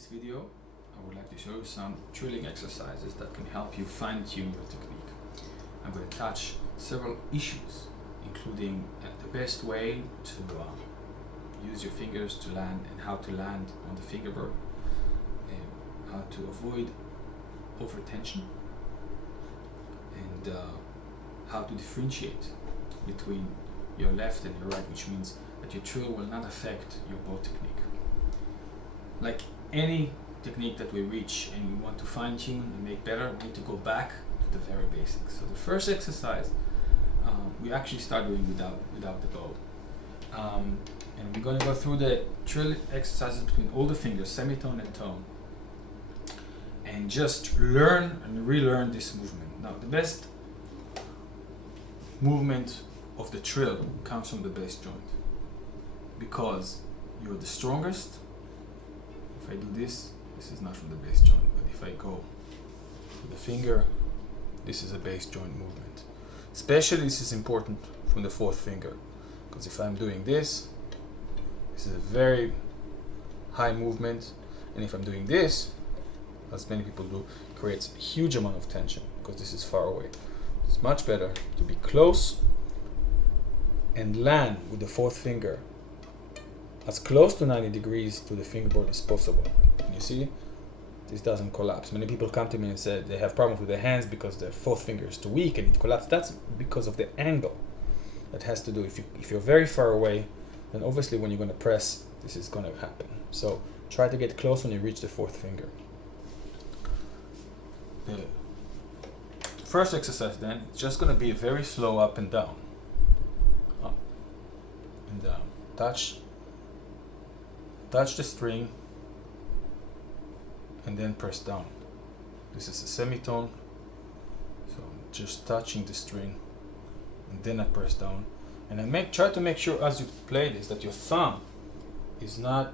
this video, I would like to show you some trilling exercises that can help you fine-tune your technique. I'm going to touch several issues, including the best way to use your fingers to land and how to land on the fingerboard, and how to avoid overtension, and how to differentiate between your left and your right, which means that your trill will not affect your bow technique. Like any technique that we reach and we want to fine-tune and make better, we need to go back to the very basics. So the first exercise we actually start doing without the bow. And we're going to go through the trill exercises between all the fingers, semitone and tone, and just learn and relearn this movement. Now, the best movement of the trill comes from the bass joint, because you're the strongest. If I do this, this is not from the bass joint, but if I go with the finger, this is a bass joint movement. Especially this is important from the fourth finger, because if I'm doing this, this is a very high movement, and if I'm doing this, as many people do, it creates a huge amount of tension because this is far away. It's much better to be close and land with the fourth finger as close to 90 degrees to the fingerboard as possible. And you see, this doesn't collapse. Many people come to me and say they have problems with their hands because their fourth finger is too weak and it collapses. That's because of the angle. That has to do, if you're very far away, then obviously when you're going to press, this is going to happen. So try to get close when you reach the fourth finger. The first exercise then, it's just going to be a very slow up and down. Up and down. Touch the string and then press down. This is a semitone, so I'm just touching the string and then I press down, and I try to make sure as you play this that your thumb is not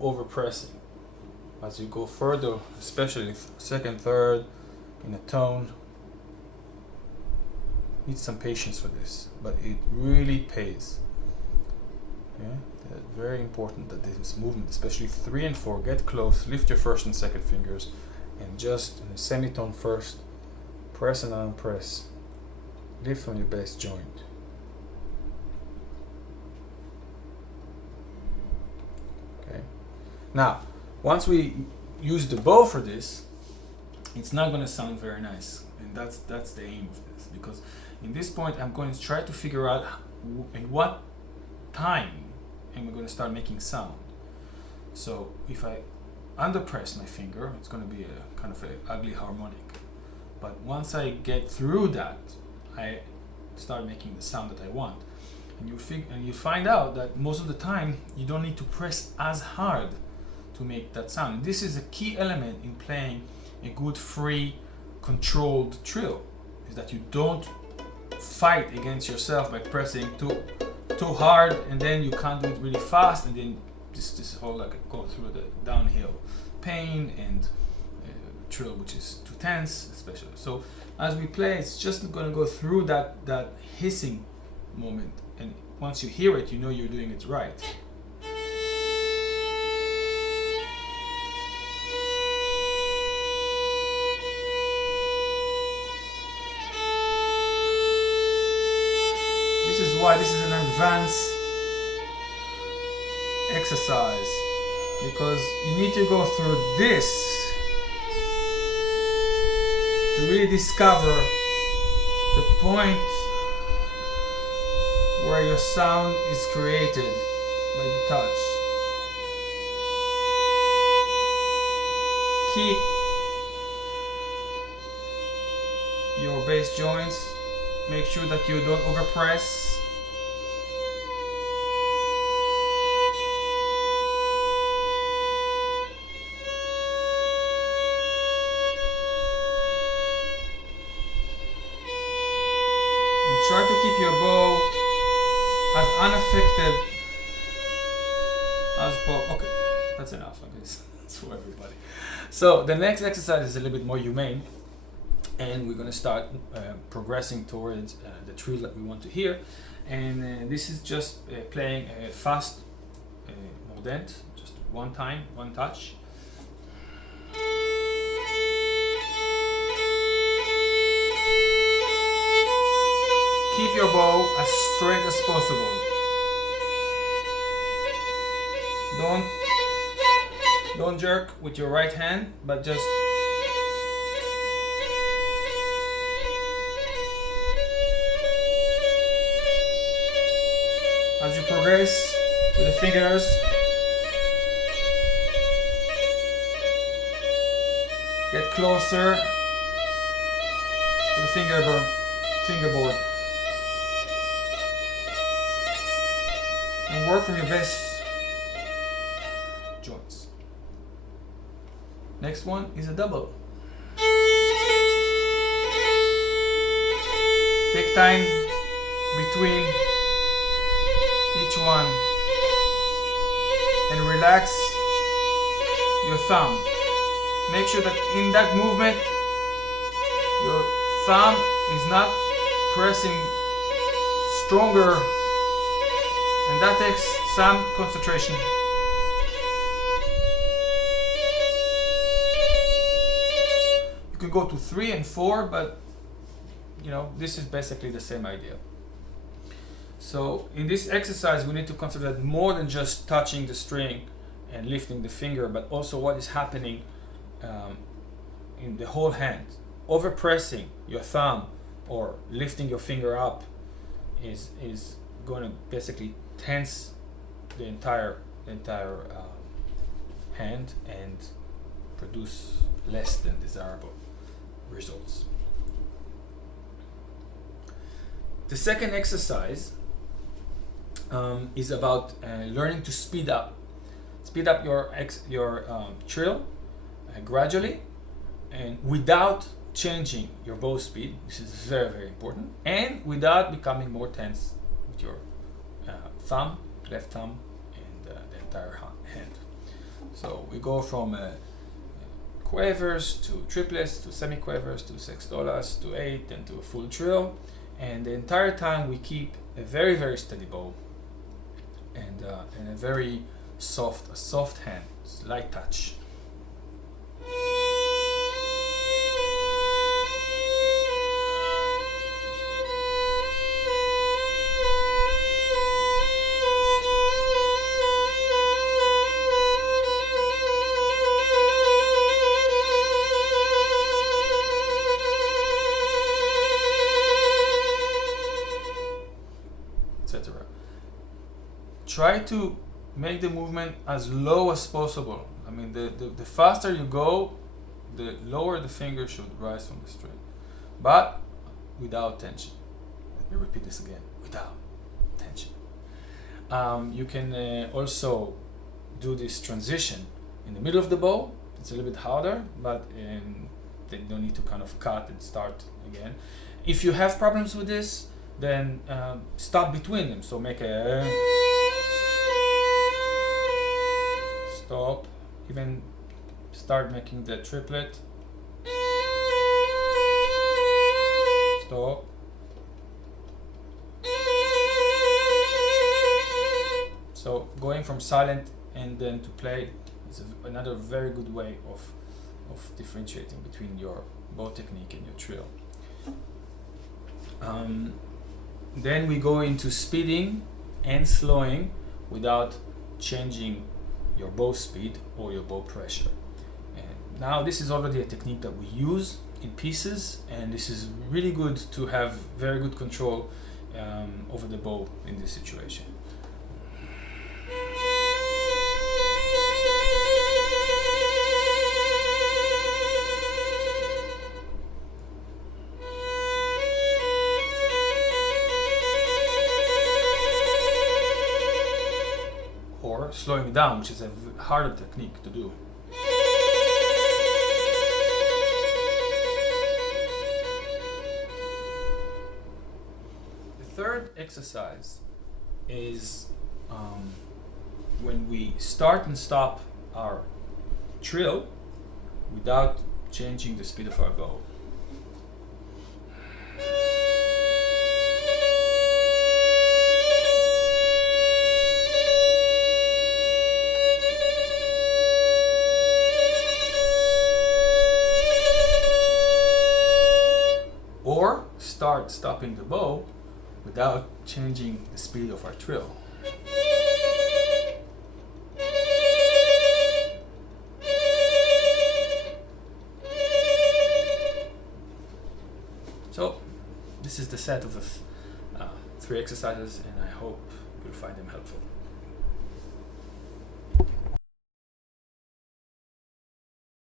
over pressing. As you go further, especially second, third in a tone, need some patience for this, but it really pays. Yeah? Very important that this movement, especially 3 and 4, get close, lift your first and second fingers, and just in a semitone first, press and unpress, lift on your bass joint. Okay. Now, once we use the bow for this, it's not going to sound very nice, and that's the aim of this, because in this point I'm going to try to figure out in what time and we're going to start making sound. So if I underpress my finger, it's going to be a kind of an ugly harmonic. But once I get through that, I start making the sound that I want. And you find out that most of the time you don't need to press as hard to make that sound. And this is a key element in playing a good, free, controlled trill, is that you don't fight against yourself by pressing too hard, and then you can't do it really fast, and then this whole like go through the downhill pain and trill which is too tense, especially. So as we play, it's just going to go through that hissing moment, and once you hear it, you know you're doing it right. This is why this is an advanced exercise, because you need to go through this to really discover the point where your sound is created by the touch. Keep your bass joints. Make sure that you don't overpress. And try to keep your bow as unaffected as possible. Okay, that's enough. Okay, it's for everybody. So the next exercise is a little bit more humane. And we're going to start progressing towards the trill that we want to hear. And this is just playing a fast mordent, just one time, one touch. Don't jerk with your right hand, but just as you progress with the fingers, get closer to the fingerboard, and work from your best joints. Next one is a double. Take time between each one and relax your thumb. Make sure that in that movement your thumb is not pressing stronger, and that takes some concentration. You can go to 3 and 4, but you know, this is basically the same idea. So in this exercise, we need to consider that more than just touching the string and lifting the finger, but also what is happening in the whole hand. Overpressing your thumb or lifting your finger up is going to basically tense the entire hand and produce less than desirable results. The second exercise is about learning to speed up your trill gradually and without changing your bow speed. This is very, very important, and without becoming more tense with your thumb, left thumb, and the entire hand. So we go from quavers to triplets to semi-quavers to sextolas to 8 and to a full trill, and the entire time we keep a very, very steady bow and a very soft hand, light touch. Try to make the movement as low as possible. I mean, the faster you go, the lower the finger should rise from the string, but without tension. Let me repeat this again, without tension. You can also do this transition in the middle of the bow. It's a little bit harder, but then you don't need to kind of cut and start again. If you have problems with this, then stop between them. So make a stop, even start making the triplet, stop, so going from silent and then to play is another very good way of differentiating between your bow technique and your trill. Then we go into speeding and slowing without changing your bow speed or your bow pressure. And now this is already a technique that we use in pieces, and this is really good to have very good control over the bow in this situation. Slowing it down, which is a harder technique to do. The third exercise is when we start and stop our trill without changing the speed of our bow. Or start stopping the bow without changing the speed of our trill. So this is the set of the 3 exercises, and I hope you'll find them helpful.